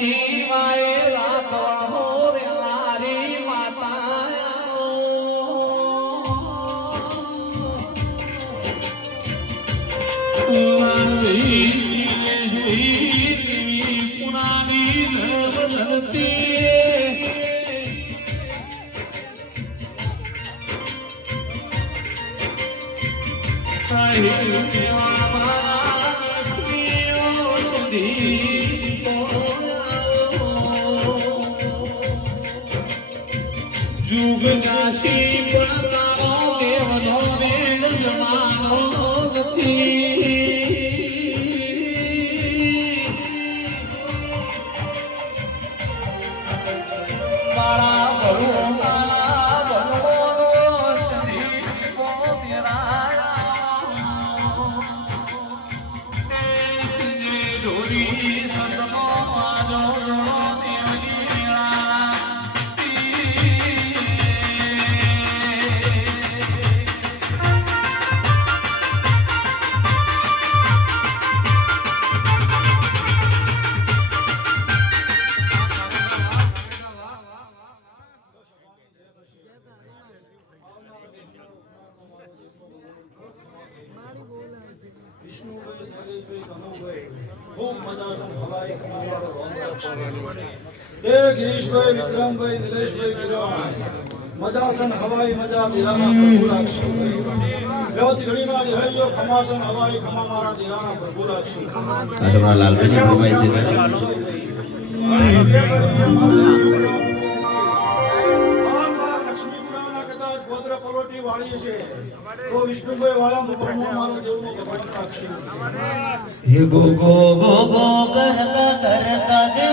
જીવાય રાખવા મોરે લારી માતા પુરાની ધરતી जुग नाशी पण तारो देवनो वेण जमानो નથી મારા ભરો મારા ભરો શ્રી ગોવિરાયા દેશજી ઢોરી સંતનો આજો गिरीशભાઈ વિક્રમભાઈ નિલેશભાઈ કિરણ મજાસન હવાઈ મજા દિલાના પ્રભુ રાખશો વ્યવતી ઘડીમાં હૈયો ખમાસન હવાઈ ખમા મારા દિલાના પ્રભુ રાખશો આ તમારા લાલભાઈ ફરમાય છે લક્ષ્મીપુરાના કદાચ ગોત્ર પલોટી વાળી છે તો વિષ્ણુભાઈ વાળા પ્રભુ મારો દેવનો ભગવાન રાખશો હે ગો ગો ગો ગો કરતા કરતા